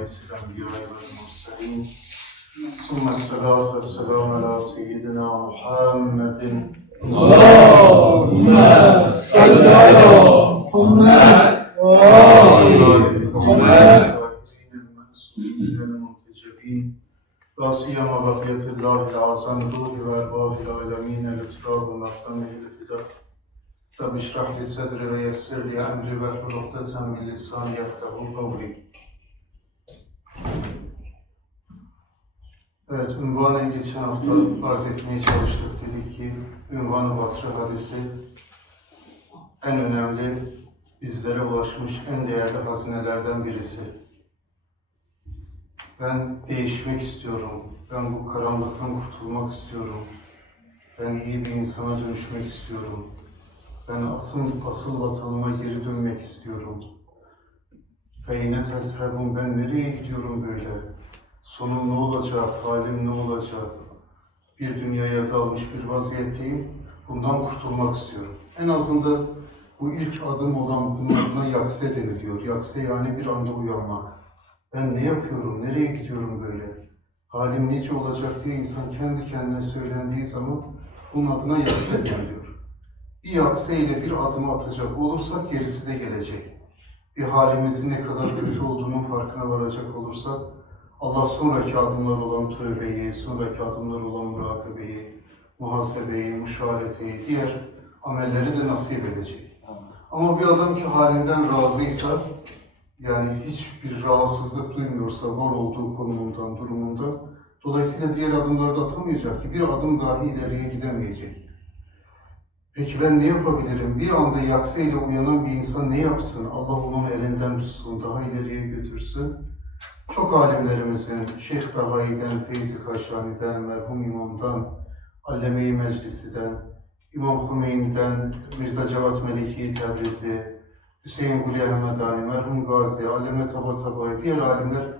وارث الأنبياء والمرسلين ثم الصلاة والسلام على سيدنا محمد. اللهم صل على محمد. وآل محمد المأسورين المنتجبين لا سيما بقية الله العظم روح وأرواح العالمين الإتراب ومفهمه الفداء. رب اشرح لي صدري ويسر لي أمري واحلل عقدة من لساني يفقهوا قولي. Evet, ünvanı geçen hafta arz etmeye çalıştık. Dedik ki, ünvanı Basra hadisi en önemli, bizlere ulaşmış en değerli hazinelerden birisi. Ben değişmek istiyorum. Ben bu karanlıktan kurtulmak istiyorum. Ben iyi bir insana dönüşmek istiyorum. Ben asıl, asıl vatanıma geri dönmek istiyorum. Feyne tezhebun ben nereye gidiyorum böyle? Sonum ne olacak? Halim ne olacak? Bir dünyaya dalmış bir vaziyetteyim. Bundan kurtulmak istiyorum. En azından bu ilk adım olan bunun adına yakse deniliyor. Yakse yani bir anda uyanmak. Ben ne yapıyorum, nereye gidiyorum böyle? Halim nice olacak diye insan kendi kendine söylendiği zaman bunun adına yakse deniliyor. Bir yakse ile bir adım atacak olursak gerisi de gelecek. Bir halimizin ne kadar kötü olduğunun farkına varacak olursak Allah sonraki adımlar olan tövbeyi, sonraki adımlar olan murakabeyi, muhasebeyi, müşareteyi, diğer amelleri de nasip edecek. Ama bir adam ki halinden razıysa, yani hiçbir rahatsızlık duymuyorsa var olduğu konumundan, durumundan, dolayısıyla diğer adımları da atamayacak ki bir adım dahi ileriye gidemeyecek. Peki ben ne yapabilirim? Bir anda yaksıyla uyanan bir insan ne yapsın? Allah onun elinden tutsun, daha ileriye götürsün. Çok alimlerimizin, Şeyh Bahai'den, Feyzi Kaşani'den, merhum İmam'dan, Alleme-i Meclisi'den, İmam Hümeyni'den, Mirza Cevat Meliki Tebrizi, Hüseyin Guli Ahmedani, merhum Gazi, Alleme Tabatabai, diğer alimler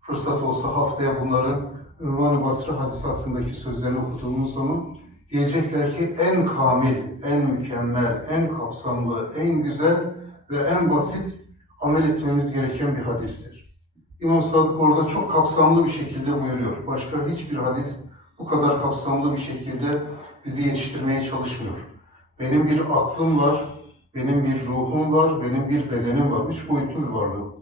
fırsat olsa haftaya bunların Ünvan-ı Basra hadis hakkındaki sözlerini okuduğumuz zaman diyecekler ki en kamil, en mükemmel, en kapsamlı, en güzel ve en basit amel etmemiz gereken bir hadistir. İmam Sadık orada çok kapsamlı bir şekilde buyuruyor. Başka hiçbir hadis bu kadar kapsamlı bir şekilde bizi yetiştirmeye çalışmıyor. Benim bir aklım var, benim bir ruhum var, benim bir bedenim var. Üç boyutlu bir varlığım.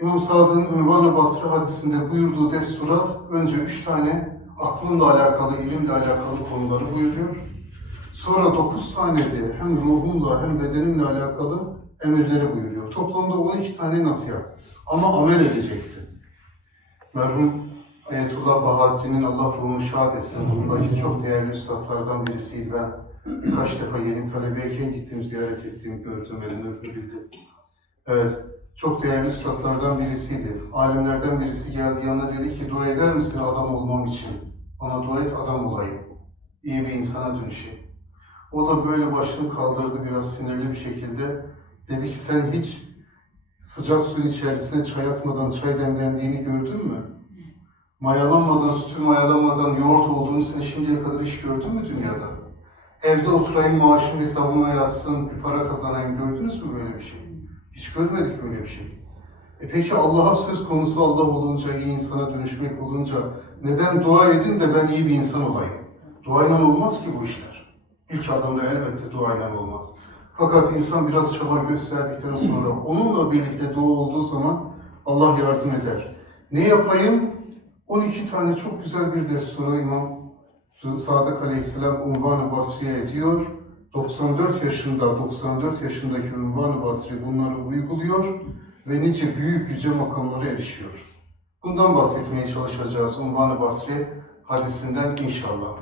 İmam Sadık'ın Ünvan-ı Basra hadisinde buyurduğu desturat önce üç tane aklımla alakalı, ilimle alakalı konuları buyuruyor. Sonra dokuz tane de hem ruhumla hem bedenimle alakalı emirleri buyuruyor. Toplamda 12 tane nasihat. Ama amel edeceksin. Merhum Ayetullah Bahattin'in Allah ruhunu şad etsin. Bundaki çok değerli üstadlardan birisiydi. Ben birkaç defa yeni talebeyken gittim, ziyaret ettim, gördüm, elini öpebildim. Evet, çok değerli üstadlardan birisiydi. Alimlerden birisi geldi yanına dedi ki, dua eder misin adam olmam için? Bana dua et adam olayım. İyi bir insana dönüşeyim. O da böyle başını kaldırdı biraz sinirli bir şekilde. Dedi ki sen hiç sıcak suyun içerisine çay atmadan çay demlendiğini gördün mü? Mayalanmadan, sütü mayalanmadan yoğurt olduğunu sen şimdiye kadar hiç gördün mü dünyada? Evde oturayım maaşım hesabıma yatsın, bir para kazanayım gördünüz mü böyle bir şey? Hiç görmedik böyle bir şey. E peki Allah'a söz konusu Allah olunca, iyi insana dönüşmek olunca neden dua edin de ben iyi bir insan olayım? Duayla olmaz ki bu işler. İlk adımda elbette duayla olmaz. Fakat insan biraz çaba gösterdikten sonra onunla birlikte dua olduğu zaman Allah yardım eder. Ne yapayım? 12 tane çok güzel bir desturu İmam Rıza Sadık Aleyhisselam Unvan-ı Basri'ye ediyor. 94 yaşında, 94 yaşındaki Unvan-ı Basri bunları uyguluyor ve nice büyük yüce makamlara erişiyor. Bundan bahsetmeye çalışacağız Unvan-ı Basri hadisinden inşallah.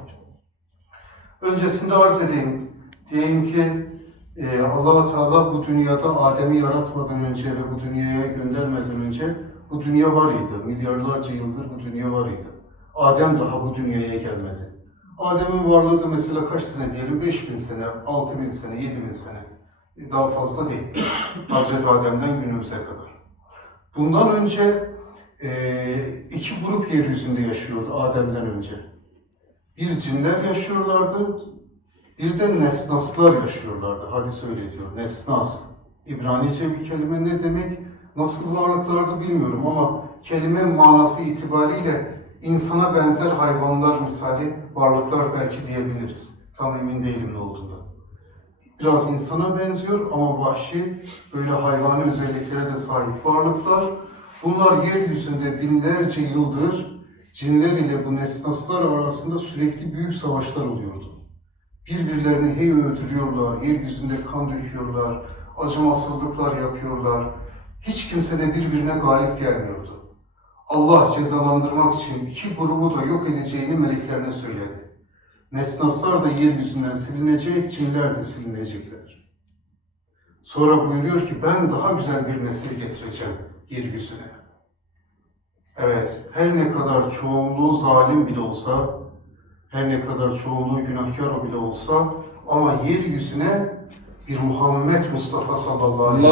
Öncesinde arz edeyim. Diyeyim ki ee, allah Teala bu dünyada Adem'i yaratmadan önce ve bu dünyaya göndermeden önce bu dünya var idi. Milyarlarca yıldır bu dünya var idi. Adem daha bu dünyaya gelmedi. Adem'in varlığı da mesela kaç sene diyelim? 5000 sene, 6000 sene, 7000 sene. E, Daha fazla değil. Hazreti Adem'den günümüze kadar. Bundan önce e, iki grup yeryüzünde yaşıyordu Adem'den önce. Bir cinler yaşıyorlardı, bir de nesnaslar yaşıyorlardı. Hadis öyle diyor. Nesnas İbranice bir kelime ne demek? Nasıl varlıklardı bilmiyorum ama kelime manası itibariyle insana benzer hayvanlar misali varlıklar belki diyebiliriz. Tam emin değilim ne olduğunu. Biraz insana benziyor ama vahşi, böyle hayvani özelliklere de sahip varlıklar. Bunlar yeryüzünde binlerce yıldır cinler ile bu nesnaslar arasında sürekli büyük savaşlar oluyordu. Birbirlerini hey öldürüyorlar, yeryüzünde kan döküyorlar, acımasızlıklar yapıyorlar. Hiç kimse de birbirine galip gelmiyordu. Allah cezalandırmak için iki grubu da yok edeceğini meleklerine söyledi. Nesnaslar da yeryüzünden silinecek, cinler de silinecekler. Sonra buyuruyor ki ben daha güzel bir nesil getireceğim yeryüzüne. Evet, her ne kadar çoğunluğu zalim bile olsa, her ne kadar çoğunluğu günahkar bile olsa ama yeryüzüne bir Muhammed Mustafa sallallahu aleyhi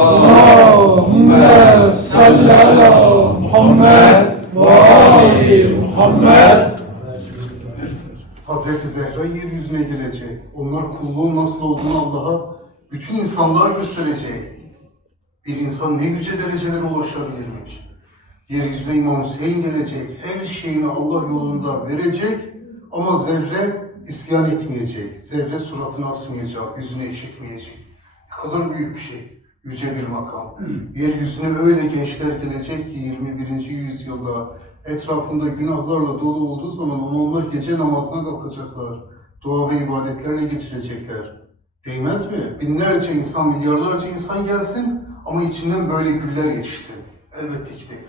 ve sellem Muhammed ve ali Muhammed. Hazreti Zehra yeryüzüne gelecek. Onlar kulluğun nasıl olduğunu Allah'a bütün insanlığa gösterecek. Bir insan ne yüce derecelere ulaşabilirmiş. Yeryüzüne İmam Hüseyin gelecek. Her şeyini Allah yolunda verecek ama zerre isyan etmeyecek. Zerre suratını asmayacak, yüzünü ekşitmeyecek. Ne kadar büyük bir şey. Yüce bir makam. Yeryüzüne öyle gençler gelecek ki 21. yüzyılda etrafında günahlarla dolu olduğu zaman onlar gece namazına kalkacaklar. Dua ve ibadetlerle geçirecekler. Değmez mi? Binlerce insan, milyarlarca insan gelsin ama içinden böyle güller yetişsin. Elbette ki değil.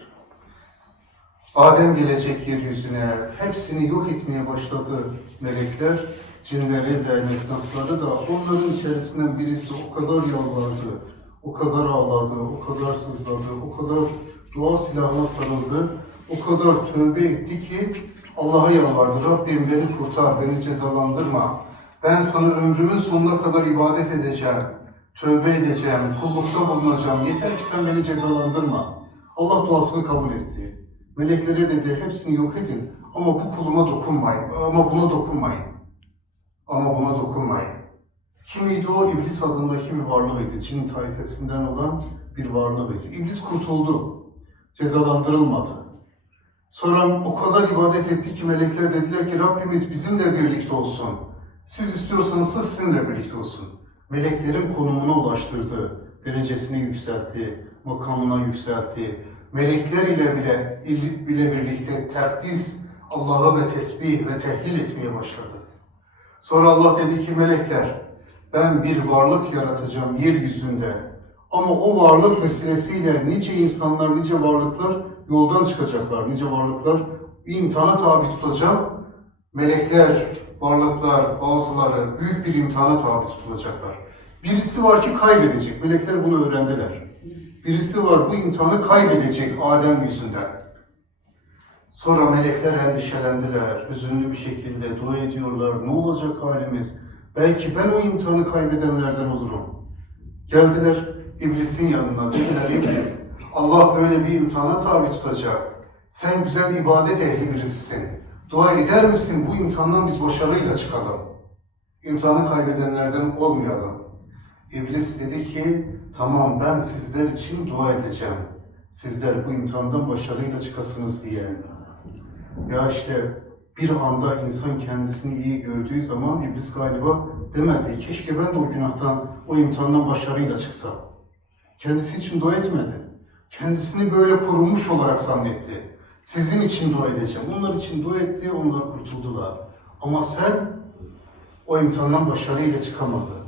Adem gelecek yeryüzüne, hepsini yok etmeye başladı melekler. Cinleri de, nesnasları da onların içerisinden birisi o kadar yalvardı, o kadar ağladı, o kadar sızladı, o kadar dua silahına sarıldı, o kadar tövbe etti ki Allah'a yalvardı. Rabbim beni kurtar, beni cezalandırma. Ben sana ömrümün sonuna kadar ibadet edeceğim, tövbe edeceğim, kullukta bulunacağım. Yeter ki sen beni cezalandırma. Allah duasını kabul etti. Meleklere dedi hepsini yok edin ama bu kuluma dokunmayın. Ama buna dokunmayın. Ama buna dokunmayın. Kimiydi o? İblis adındaki bir varlığıydı. Cin tayfesinden olan bir varlığıydı. İblis kurtuldu. Cezalandırılmadı. Sonra o kadar ibadet etti ki melekler dediler ki Rabbimiz bizimle birlikte olsun. Siz istiyorsanız da sizinle birlikte olsun. Meleklerin konumuna ulaştırdı. Derecesini yükseltti. Makamına yükseltti. Melekler ile bile, bile birlikte takdis, Allah'a ve tesbih ve tehlil etmeye başladı. Sonra Allah dedi ki melekler, ben bir varlık yaratacağım yeryüzünde. Ama o varlık vesilesiyle nice insanlar, nice varlıklar yoldan çıkacaklar. Nice varlıklar imtihana tabi tutacağım. Melekler, varlıklar, bazıları büyük bir imtihana tabi tutulacaklar. Birisi var ki kaybedecek. Melekler bunu öğrendiler. Birisi var bu imtihanı kaybedecek Adem yüzünden. Sonra melekler endişelendiler. Hüzünlü bir şekilde dua ediyorlar. Ne olacak halimiz? Belki ben o imtihanı kaybedenlerden olurum. Geldiler iblisin yanına. Dediler iblis Allah böyle bir imtihana tabi tutacak. Sen güzel ibadet ehli birisisin. Dua eder misin bu imtihandan biz başarıyla çıkalım. İmtihanı kaybedenlerden olmayalım. İblis dedi ki, tamam ben sizler için dua edeceğim. Sizler bu imtihandan başarıyla çıkasınız diye. Ya işte bir anda insan kendisini iyi gördüğü zaman iblis galiba demedi. Keşke ben de o günahtan, o imtihandan başarıyla çıksam. Kendisi için dua etmedi. Kendisini böyle korunmuş olarak zannetti. Sizin için dua edeceğim. Onlar için dua etti, onlar kurtuldular. Ama sen o imtihandan başarıyla çıkamadın.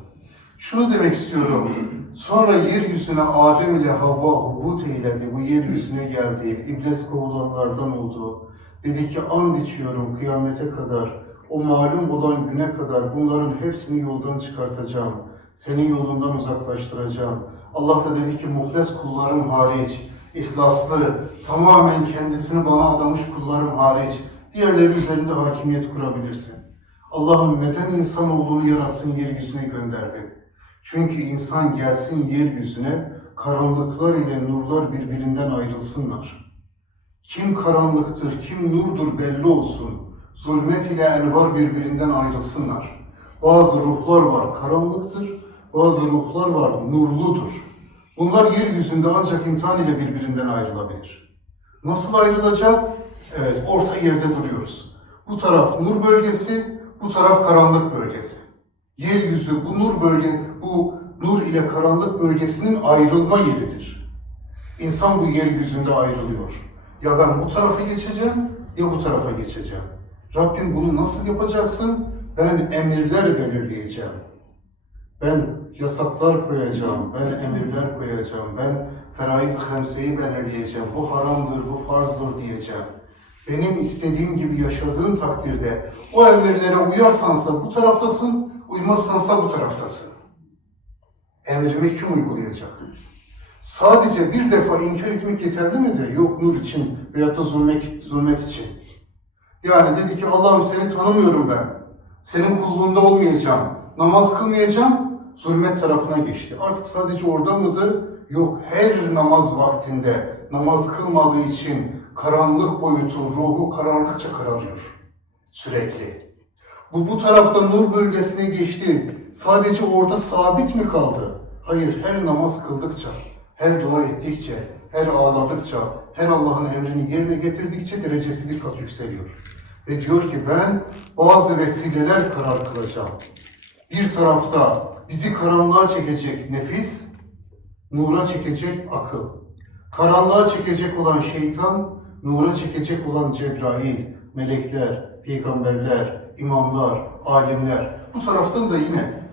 Şunu demek istiyorum. Sonra yeryüzüne Adem ile Havva hubut eyledi. Bu yeryüzüne geldi. İblis kovulanlardan oldu. Dedi ki and içiyorum kıyamete kadar. O malum olan güne kadar bunların hepsini yoldan çıkartacağım. Senin yolundan uzaklaştıracağım. Allah da dedi ki muhles kullarım hariç, ihlaslı, tamamen kendisini bana adamış kullarım hariç, diğerleri üzerinde hakimiyet kurabilirsin. Allah'ım neden insanoğlunu yarattın yeryüzüne gönderdin? Çünkü insan gelsin yeryüzüne, karanlıklar ile nurlar birbirinden ayrılsınlar. Kim karanlıktır, kim nurdur belli olsun. Zulmet ile envar birbirinden ayrılsınlar. Bazı ruhlar var karanlıktır, bazı ruhlar var nurludur. Bunlar yeryüzünde ancak imtihan ile birbirinden ayrılabilir. Nasıl ayrılacak? Evet, orta yerde duruyoruz. Bu taraf nur bölgesi, bu taraf karanlık bölgesi. Yeryüzü bu nur bölge, bu nur ile karanlık bölgesinin ayrılma yeridir. İnsan bu yeryüzünde ayrılıyor. Ya ben bu tarafa geçeceğim, ya bu tarafa geçeceğim. Rabbim bunu nasıl yapacaksın? Ben emirler belirleyeceğim. Ben yasaklar koyacağım, ben emirler koyacağım, ben feraiz hemseyi belirleyeceğim. Bu haramdır, bu farzdır diyeceğim. Benim istediğim gibi yaşadığın takdirde o emirlere uyarsansa bu taraftasın, uymazsansa bu taraftasın. Emrimi kim uygulayacak? Sadece bir defa inkar etmek yeterli midir? Yok nur için veyahut da zulmet, zulmet için. Yani dedi ki Allah'ım seni tanımıyorum ben. Senin kulluğunda olmayacağım. Namaz kılmayacağım. Zulmet tarafına geçti. Artık sadece orada mıydı? Yok her namaz vaktinde namaz kılmadığı için karanlık boyutu ruhu karardıkça kararıyor. Sürekli. Bu bu tarafta nur bölgesine geçti. Sadece orada sabit mi kaldı? Hayır, her namaz kıldıkça, her dua ettikçe, her ağladıkça, her Allah'ın emrini yerine getirdikçe derecesi bir kat yükseliyor. Ve diyor ki ben bazı vesileler karar kılacağım. Bir tarafta bizi karanlığa çekecek nefis, nura çekecek akıl. Karanlığa çekecek olan şeytan, nura çekecek olan Cebrail, melekler, peygamberler, imamlar, alimler. Bu taraftan da yine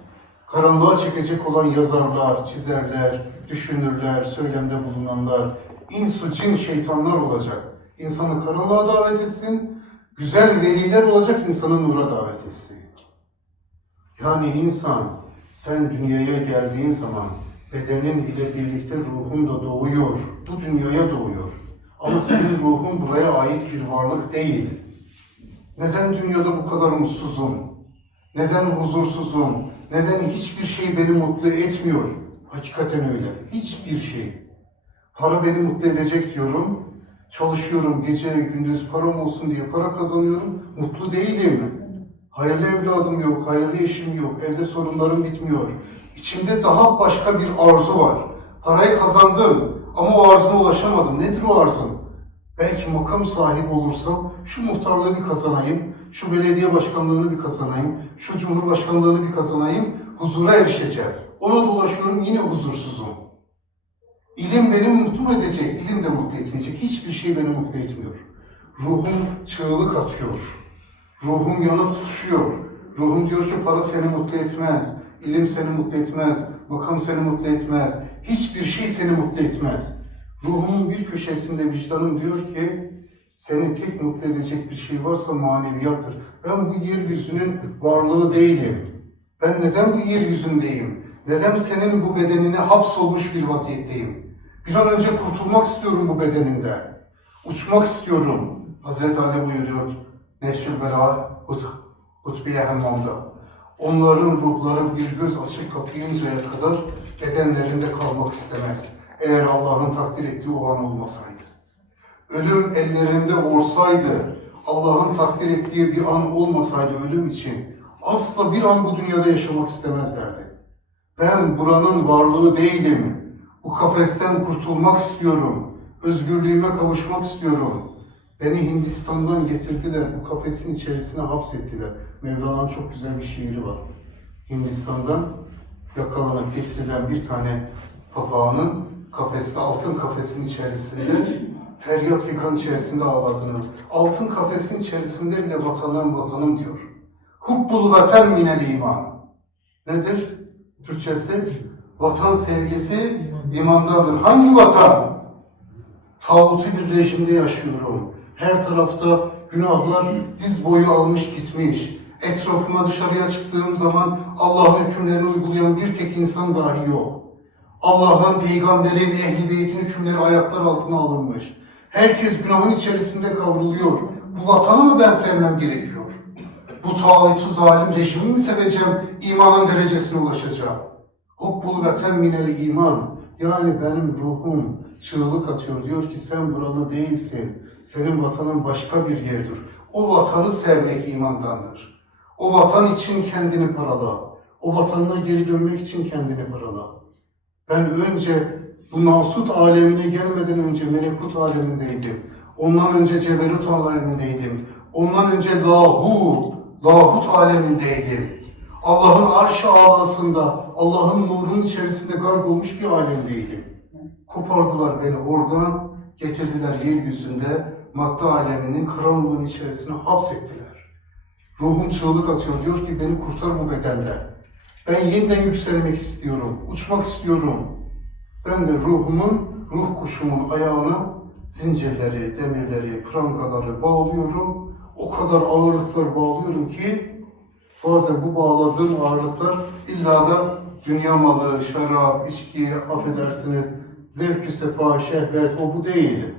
karanlığa çekecek olan yazarlar, çizerler, düşünürler, söylemde bulunanlar, insu cin şeytanlar olacak. İnsanı karanlığa davet etsin, güzel veliler olacak insanı nura davet etsin. Yani insan sen dünyaya geldiğin zaman bedenin ile birlikte ruhun da doğuyor. Bu dünyaya doğuyor. Ama senin ruhun buraya ait bir varlık değil. Neden dünyada bu kadar mutsuzum? Neden huzursuzum? Neden hiçbir şey beni mutlu etmiyor? Hakikaten öyle. Hiçbir şey. Para beni mutlu edecek diyorum. Çalışıyorum gece gündüz param olsun diye para kazanıyorum. Mutlu değilim. Hayırlı evladım yok, hayırlı eşim yok, evde sorunlarım bitmiyor. İçimde daha başka bir arzu var. Parayı kazandım ama o arzuma ulaşamadım. Nedir o arzum? Belki makam sahibi olursam şu muhtarlığı bir kazanayım, şu belediye başkanlığını bir kazanayım, şu cumhurbaşkanlığını bir kazanayım, huzura erişeceğim. Ona dolaşıyorum yine huzursuzum. İlim beni mutlu mu edecek? İlim de mutlu etmeyecek. Hiçbir şey beni mutlu etmiyor. Ruhum çığlık atıyor. Ruhum yanıp tutuşuyor. Ruhum diyor ki para seni mutlu etmez. İlim seni mutlu etmez. Makam seni mutlu etmez. Hiçbir şey seni mutlu etmez. Ruhumun bir köşesinde vicdanım diyor ki seni tek mutlu edecek bir şey varsa maneviyattır. Ben bu yeryüzünün varlığı değilim. Ben neden bu yeryüzündeyim? Neden senin bu bedenine hapsolmuş bir vaziyetteyim? Bir an önce kurtulmak istiyorum bu bedeninden. Uçmak istiyorum. Hazreti Ali buyuruyor. Nehşül bela hut, hutbiye hemmamda. Onların ruhları bir göz açık kapayıncaya kadar bedenlerinde kalmak istemez. Eğer Allah'ın takdir ettiği o an olmasaydı. Ölüm ellerinde olsaydı, Allah'ın takdir ettiği bir an olmasaydı ölüm için asla bir an bu dünyada yaşamak istemezlerdi. Ben buranın varlığı değilim. Bu kafesten kurtulmak istiyorum. Özgürlüğüme kavuşmak istiyorum. Beni Hindistan'dan getirdiler. Bu kafesin içerisine hapsettiler. Mevlana'nın çok güzel bir şiiri var. Hindistan'dan yakalanıp getirilen bir tane papağanın kafeste, altın kafesin içerisinde feryat fikan içerisinde ağladığını, altın kafesin içerisinde bile vatanım vatanım diyor. Hubbul vatan minel iman. Nedir? Türkçesi vatan sevgisi imandandır. Hangi vatan? Tağutu bir rejimde yaşıyorum. Her tarafta günahlar diz boyu almış gitmiş. Etrafıma dışarıya çıktığım zaman Allah'ın hükümlerini uygulayan bir tek insan dahi yok. Allah'ın, peygamberin, ehli beytin hükümleri ayaklar altına alınmış. Herkes günahın içerisinde kavruluyor. Bu vatanı mı ben sevmem gerekiyor? Bu tağutu zalim rejimi mi seveceğim, imanın derecesine ulaşacağım? Hubbul vatan minel iman. Yani benim ruhum çığlık atıyor. Diyor ki sen buralı değilsin. Senin vatanın başka bir yerdir. O vatanı sevmek imandandır. O vatan için kendini parala. O vatanına geri dönmek için kendini parala. Ben önce bu nasut alemine gelmeden önce melekut alemindeydim. Ondan önce ceberut alemindeydim. Ondan önce lahu, lahut alemindeydim. Allah'ın arş-ı ağlasında, Allah'ın nurunun içerisinde garp olmuş bir alemdeydim. Kopardılar beni oradan, getirdiler yeryüzünde, madde aleminin karanlığın içerisine hapsettiler. Ruhum çığlık atıyor, diyor ki beni kurtar bu bedenden. Ben yeniden yükselmek istiyorum, uçmak istiyorum. Ben de ruhumun, ruh kuşumun ayağına zincirleri, demirleri, prangaları bağlıyorum. O kadar ağırlıklar bağlıyorum ki bazen bu bağladığım ağırlıklar illa da dünya malı, şarap, içki, affedersiniz, zevkü sefa, şehvet o bu değil.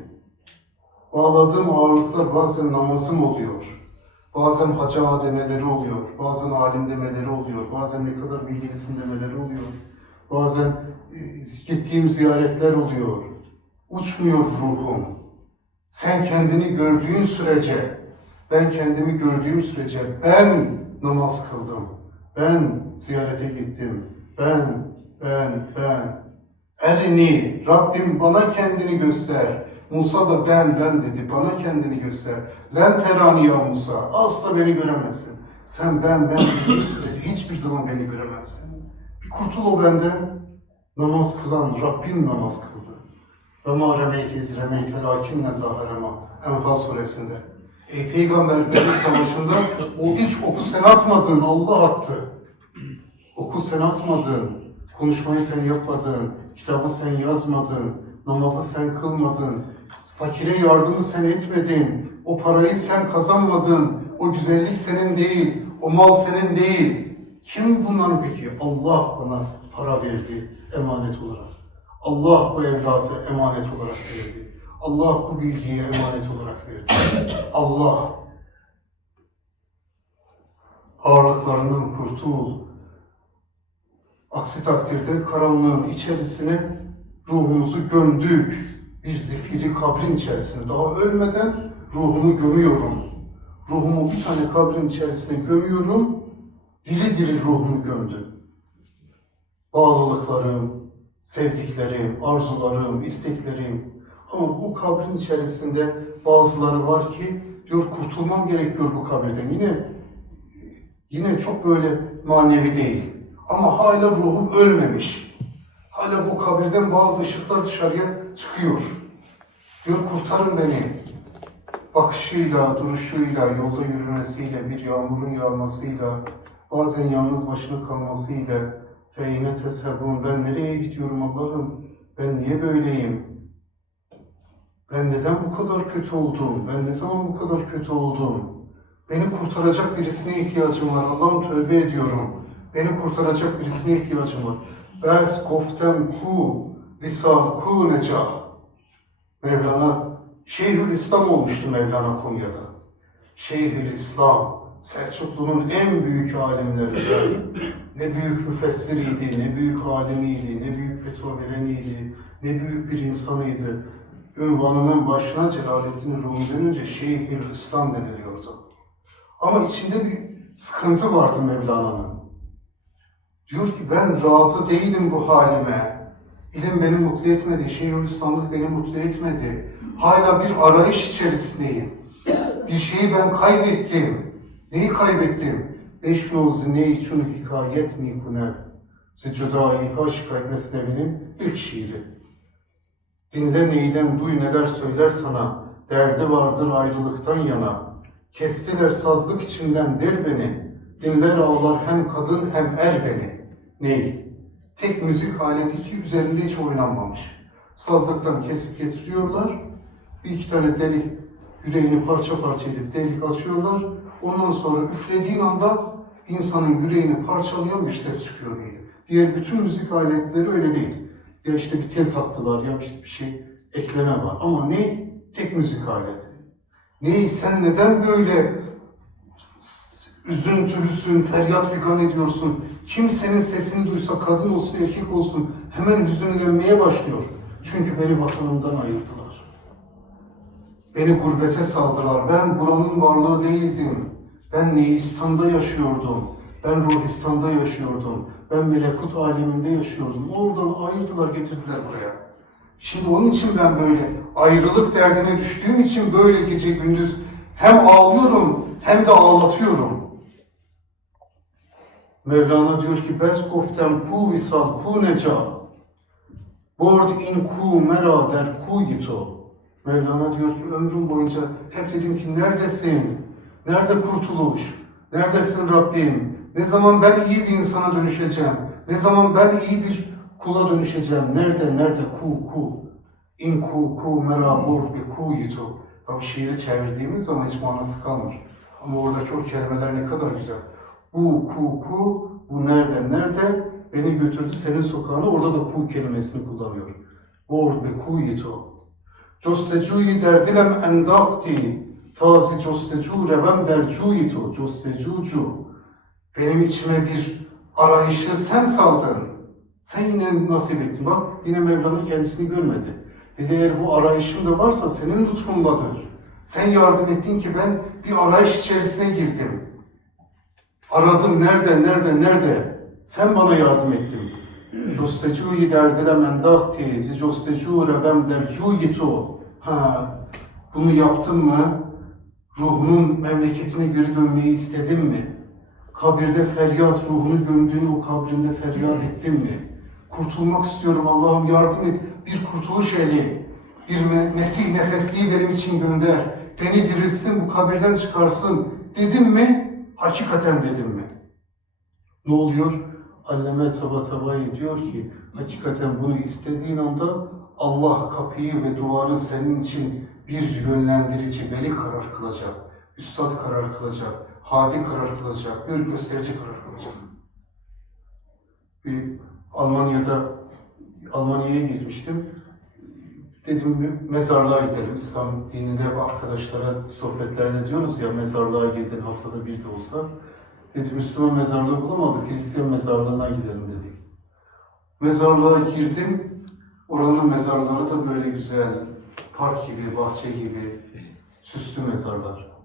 Bağladığım ağırlıklar bazen namazım oluyor. Bazen hacı demeleri oluyor. Bazen alim demeleri oluyor. Bazen ne kadar bilgilisin demeleri oluyor. Bazen e, gittiğim ziyaretler oluyor. Uçmuyor ruhum. Sen kendini gördüğün sürece, ben kendimi gördüğüm sürece ben namaz kıldım. Ben ziyarete gittim. Ben, ben, ben. Erini, Rabbim bana kendini göster. Musa da ben, ben dedi. Bana kendini göster. Len terani ya Musa. Asla beni göremezsin. Sen ben, ben dediğin sürece hiçbir zaman beni göremezsin. Bir kurtul o benden. Namaz kılan Rabbim namaz kıldı. Ve ma remeyte iz remeyte lakinnallâhe rema. Enfal suresinde. Ey peygamber Bedir savaşında o ilk oku sen atmadın, Allah attı. Oku sen atmadın, konuşmayı sen yapmadın, kitabı sen yazmadın, namazı sen kılmadın, fakire yardımı sen etmedin, o parayı sen kazanmadın, o güzellik senin değil, o mal senin değil. Kim bunların peki? Allah bana para verdi emanet olarak. Allah bu evlatı emanet olarak verdi. Allah bu bilgiyi emanet olarak verdi. Allah ağırlıklarından kurtul. Aksi takdirde karanlığın içerisine ruhumuzu gömdük. Bir zifiri kabrin içerisine. Daha ölmeden ruhumu gömüyorum. Ruhumu bir tane kabrin içerisine gömüyorum. Diri diri ruhumu gömdüm. Bağlılıklarım, sevdiklerim, arzularım, isteklerim. Ama bu kabrin içerisinde bazıları var ki diyor kurtulmam gerekiyor bu kabirden. Yine yine çok böyle manevi değil. Ama hala ruhum ölmemiş. Hala bu kabirden bazı ışıklar dışarıya çıkıyor. Diyor kurtarın beni. Bakışıyla, duruşuyla, yolda yürümesiyle, bir yağmurun yağmasıyla, bazen yalnız başına kalmasıyla, feyne teshebun, ben nereye gidiyorum Allah'ım? Ben niye böyleyim? Ben neden bu kadar kötü oldum? Ben ne zaman bu kadar kötü oldum? Beni kurtaracak birisine ihtiyacım var. Allah'ım tövbe ediyorum. Beni kurtaracak birisine ihtiyacım var. Bes goftem ku visal ku necah. Mevlana Şeyhül İslam olmuştu Mevlana Konya'da. Şeyhül İslam Selçuklu'nun en büyük alimlerinden. Ne büyük müfessiriydi, ne büyük alimiydi, ne büyük fetva vereniydi, ne büyük bir insanıydı. Ünvanının başına Celaleddin Rumi'den önce Şeyhül İslam deniliyordu. Ama içinde bir sıkıntı vardı Mevlana'nın. Diyor ki ben razı değilim bu halime. İlim beni mutlu etmedi, Şeyhülislamlık beni mutlu etmedi. Hala bir arayış içerisindeyim. Bir şeyi ben kaybettim. Neyi kaybettim? Beş ne için hikayet mi kuner? Zicudai Haşkay Mesnevi'nin ilk şiiri. Dinle neyden duy neler söyler sana. Derdi vardır ayrılıktan yana. Kestiler sazlık içinden der beni. Dinler ağlar hem kadın hem er beni. Ney? Tek müzik aleti ki üzerinde hiç oynanmamış. Sazlıktan kesip getiriyorlar. Bir iki tane delik yüreğini parça parça edip delik açıyorlar. Ondan sonra üflediğin anda insanın yüreğini parçalayan bir ses çıkıyor neydi? Diğer bütün müzik aletleri öyle değil. Ya işte bir tel taktılar ya işte bir şey ekleme var. Ama ne? Tek müzik aleti. Ney sen neden böyle üzüntülüsün, feryat figan ediyorsun? Kim senin sesini duysa kadın olsun erkek olsun hemen hüzünlenmeye başlıyor. Çünkü beni vatanımdan ayırdılar. Beni gurbete saldılar. Ben buranın varlığı değildim. Ben Neistan'da yaşıyordum. Ben Ruhistan'da yaşıyordum. Ben melekut aleminde yaşıyordum. Oradan ayırdılar, getirdiler buraya. Şimdi onun için ben böyle ayrılık derdine düştüğüm için böyle gece gündüz hem ağlıyorum hem de ağlatıyorum. Mevlana diyor ki bes goftem ku visal ku neca Bord in ku mera der ku gito Mevlana diyor ki ömrüm boyunca hep dedim ki neredesin? Nerede kurtuluş? Neredesin Rabbim? Ne zaman ben iyi bir insana dönüşeceğim? Ne zaman ben iyi bir kula dönüşeceğim? Nerede? Nerede? Ku ku. In ku ku mera bord bi ku yito. Tabi şiiri çevirdiğimiz zaman hiç manası kalmıyor. Ama oradaki o kelimeler ne kadar güzel. Bu ku ku, bu nerede nerede? Beni götürdü senin sokağına, orada da ku kelimesini kullanıyor. Bord bi ku yito. Costecuyi derdilem endakti, tazi costecu revem dercuyi to, costecucu. Benim içime bir arayışı sen saldın. Sen yine nasip ettin. Bak yine Mevlana kendisini görmedi. Dedi eğer bu arayışım da varsa senin lütfundadır. Sen yardım ettin ki ben bir arayış içerisine girdim. Aradım nerede, nerede, nerede? Sen bana yardım ettin. Costecuyi derdile mendahti, zi costecu revem dercuyi to. Ha, bunu yaptın mı? Ruhunun memleketine geri dönmeyi istedin mi? Kabirde feryat, ruhunu gömdüğün o kabrinde feryat ettin mi? Kurtulmak istiyorum Allah'ım yardım et. Bir kurtuluş eli, bir me- Mesih nefesliği benim için gönder. Beni dirilsin, bu kabirden çıkarsın. Dedim mi? Hakikaten dedim mi? Ne oluyor? Alleme Taba Tabai diyor ki, hakikaten bunu istediğin anda Allah kapıyı ve duvarı senin için bir yönlendirici, veli karar kılacak, üstad karar kılacak, hadi karar kılacak, bir gösterici karar kılacak. Bir Almanya'da, Almanya'ya gitmiştim. Dedim mezarlığa gidelim. İslam dininde arkadaşlara sohbetlerde diyoruz ya mezarlığa gidin haftada bir de olsa. Dedi Müslüman mezarlığı bulamadık, Hristiyan mezarlığına gidelim dedik. Mezarlığa girdim, oranın mezarları da böyle güzel, park gibi, bahçe gibi, süslü mezarlar.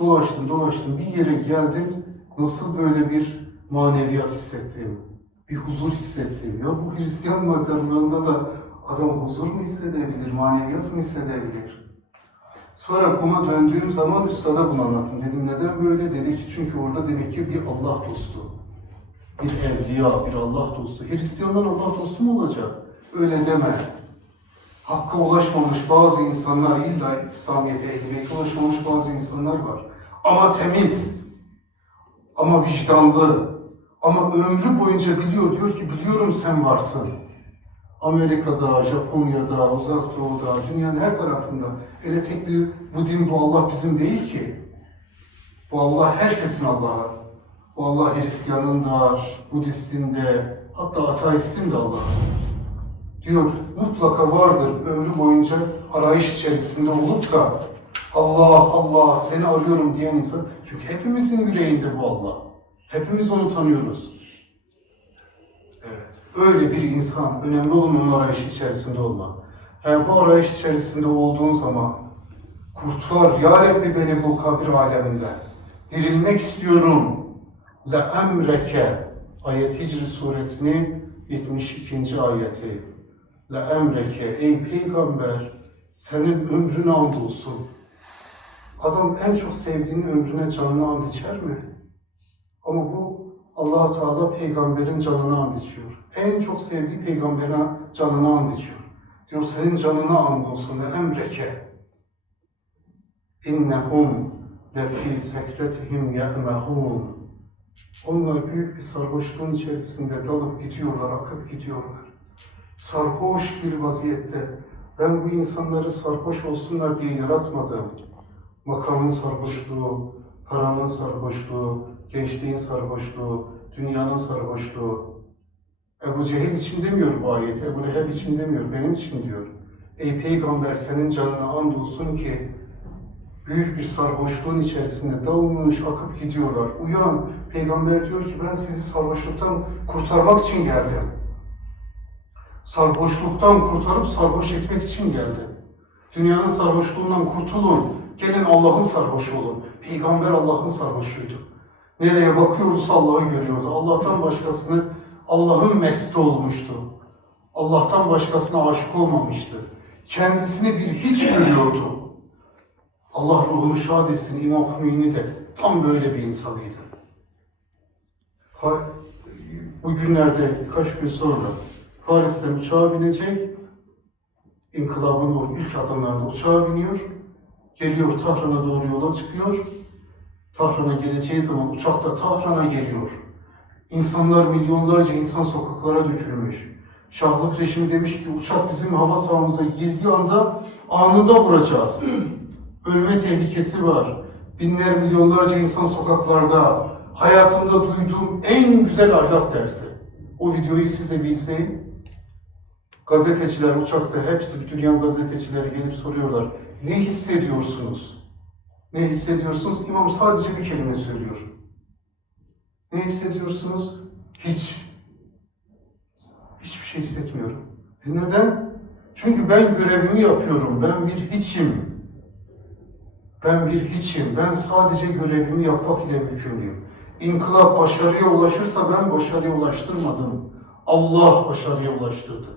Dolaştım, dolaştım, bir yere geldim, nasıl böyle bir maneviyat hissettim, bir huzur hissettim. Ya bu Hristiyan mezarlığında da adam huzur mu hissedebilir, maneviyat mı hissedebilir? Sonra buna döndüğüm zaman üstada bunu anlattım. Dedim neden böyle? Dedi ki çünkü orada demek ki bir Allah dostu. Bir evliya, bir Allah dostu. Hristiyanlar Allah dostu mu olacak? Öyle deme. Hakka ulaşmamış bazı insanlar, illa İslamiyet'e, ehliyete ulaşmamış bazı insanlar var. Ama temiz, ama vicdanlı, ama ömrü boyunca biliyor, diyor ki biliyorum sen varsın. Amerika'da, Japonya'da, Uzak Doğu'da, dünyanın her tarafında öyle tek bir bu din, bu Allah bizim değil ki. Bu Allah herkesin Allah'ı. Bu Allah Hristiyanın da, Budistin de, hatta ateistin de Allah'ı. Diyor, mutlaka vardır ömrü boyunca arayış içerisinde olup da Allah, Allah seni arıyorum diyen insan. Çünkü hepimizin yüreğinde bu Allah. Hepimiz onu tanıyoruz. Evet. Öyle bir insan, önemli olan onun arayışı içerisinde olma. Yani bu arayış içerisinde olduğun zaman kurtar ya Rabbi beni bu kabir aleminden. Dirilmek istiyorum. La emreke ayet Hicr suresinin 72. ayeti. La emreke ey peygamber senin ömrüne and olsun. Adam en çok sevdiğinin ömrüne canına and içer mi? Ama bu allah Teala peygamberin canına and içiyor. En çok sevdiği peygamberine canına and içiyor. Diyor senin canına and olsun ve emreke. İnnehum lefî sekretihim ye'mehûn. Onlar büyük bir sarhoşluğun içerisinde dalıp gidiyorlar, akıp gidiyorlar. Sarhoş bir vaziyette. Ben bu insanları sarhoş olsunlar diye yaratmadım. Makamın sarhoşluğu, paranın sarhoşluğu, gençliğin sarhoşluğu, dünyanın sarhoşluğu. Ebu Cehil için demiyor bu ayeti, Ebu Leheb için demiyor, benim için diyor. Ey peygamber senin canına andolsun ki büyük bir sarhoşluğun içerisinde dalmış, akıp gidiyorlar. Uyan, peygamber diyor ki ben sizi sarhoşluktan kurtarmak için geldim. Sarhoşluktan kurtarıp sarhoş etmek için geldim. Dünyanın sarhoşluğundan kurtulun. Gelin Allah'ın sarhoşu olun. Peygamber Allah'ın sarhoşuydu. Nereye bakıyorsa Allah'ı görüyordu. Allah'tan başkasını Allah'ın mesti olmuştu. Allah'tan başkasına aşık olmamıştı. Kendisini bir hiç görüyordu. Allah ruhunu şad etsin İmam Hümeyni de tam böyle bir insanıydı. Pa- Bugünlerde birkaç gün sonra Paris'ten uçağa binecek. İnkılabın o ilk adımlarında uçağa biniyor. Geliyor Tahran'a doğru yola çıkıyor. Tahran'a geleceği zaman uçakta Tahran'a geliyor. İnsanlar milyonlarca insan sokaklara dökülmüş. Şahlık rejimi demiş ki uçak bizim hava sahamıza girdiği anda anında vuracağız. Ölme tehlikesi var. Binler milyonlarca insan sokaklarda. Hayatımda duyduğum en güzel ahlak dersi. O videoyu siz de bir. Gazeteciler uçakta hepsi, bütün yan gazetecileri gelip soruyorlar. Ne hissediyorsunuz? Ne hissediyorsunuz? İmam sadece bir kelime söylüyor. Ne hissediyorsunuz? Hiç. Hiçbir şey hissetmiyorum. E neden? Çünkü ben görevimi yapıyorum. Ben bir hiçim. Ben bir hiçim. Ben sadece görevimi yapmak ile yükümlüyüm. İnkılap başarıya ulaşırsa ben başarıya ulaştırmadım. Allah başarıya ulaştırdı.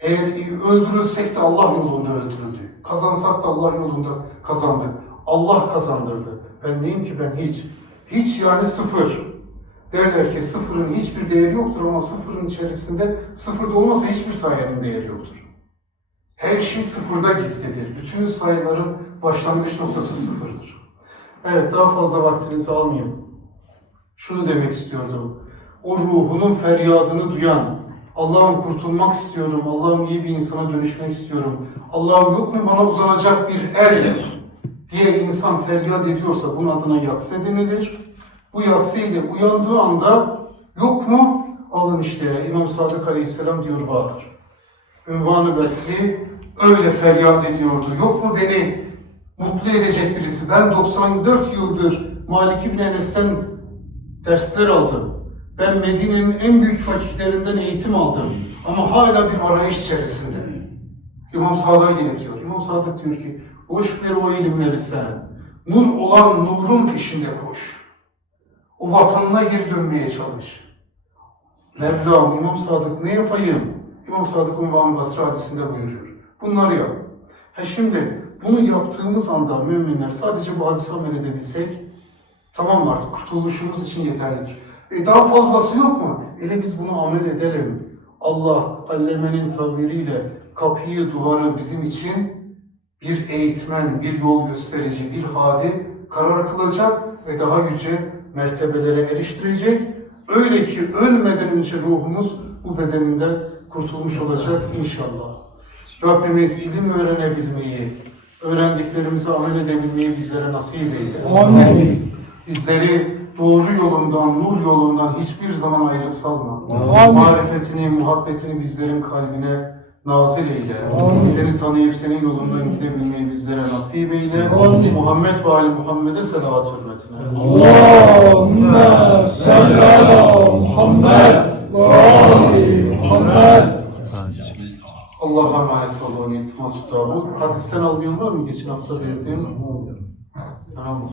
Eğer öldürülsek de Allah yolunda öldürüldü. Kazansak da Allah yolunda kazandık. Allah kazandırdı. Ben neyim ki ben hiç. Hiç yani sıfır. Derler ki sıfırın hiçbir değeri yoktur ama sıfırın içerisinde sıfırda olmasa hiçbir sayının değeri yoktur. Her şey sıfırda gizlidir. Bütün sayıların başlangıç noktası sıfırdır. Evet daha fazla vaktinizi almayayım. Şunu demek istiyordum. O ruhunun feryadını duyan, Allah'ım kurtulmak istiyorum, Allah'ım iyi bir insana dönüşmek istiyorum, Allah'ım yok mu bana uzanacak bir el diye insan feryat ediyorsa bunun adına yakse denilir. Bu yaksı ile uyandığı anda yok mu? Alın işte İmam Sadık Aleyhisselam diyor var. Ünvanı Besri öyle feryat ediyordu. Yok mu beni mutlu edecek birisi? Ben 94 yıldır Malik İbni Enes'ten dersler aldım. Ben Medine'nin en büyük fakihlerinden eğitim aldım. Ama hala bir arayış içerisindeyim. İmam Sadık'a gelip. İmam Sadık diyor ki, boş ver o ilimleri sen. Nur olan nurun peşinde koş. O vatanına geri dönmeye çalış. Mevlam, İmam Sadık ne yapayım? İmam Sadık Ünvan Basri hadisinde buyuruyor. Bunları yap. Ha şimdi bunu yaptığımız anda müminler sadece bu hadise amel edebilsek tamam artık kurtuluşumuz için yeterlidir. E daha fazlası yok mu? Ele biz bunu amel edelim. Allah Alleme'nin tabiriyle kapıyı, duvarı bizim için bir eğitmen, bir yol gösterici, bir hadi karar kılacak ve daha yüce mertebelere eriştirecek. Öyle ki ölmeden önce ruhumuz bu bedeninden kurtulmuş olacak inşallah. Rabbimiz ilim öğrenebilmeyi, öğrendiklerimizi amel edebilmeyi bizlere nasip eyle. Amin. Bizleri doğru yolundan, nur yolundan hiçbir zaman ayrı salma. Amin. Marifetini, muhabbetini bizlerin kalbine nazil eyle. Amin. Seni tanıyıp senin yolundan gidebilmeyi bizlere nasip eyle. Amin. Muhammed ve Ali Muhammed'e selavat hürmetine. Allahümme salli ala Muhammed ve ali Muhammed. Allah'a emanet olun. İltimas bu. Hadisten almayan var mı? Geçen hafta verdiğim. Tamam.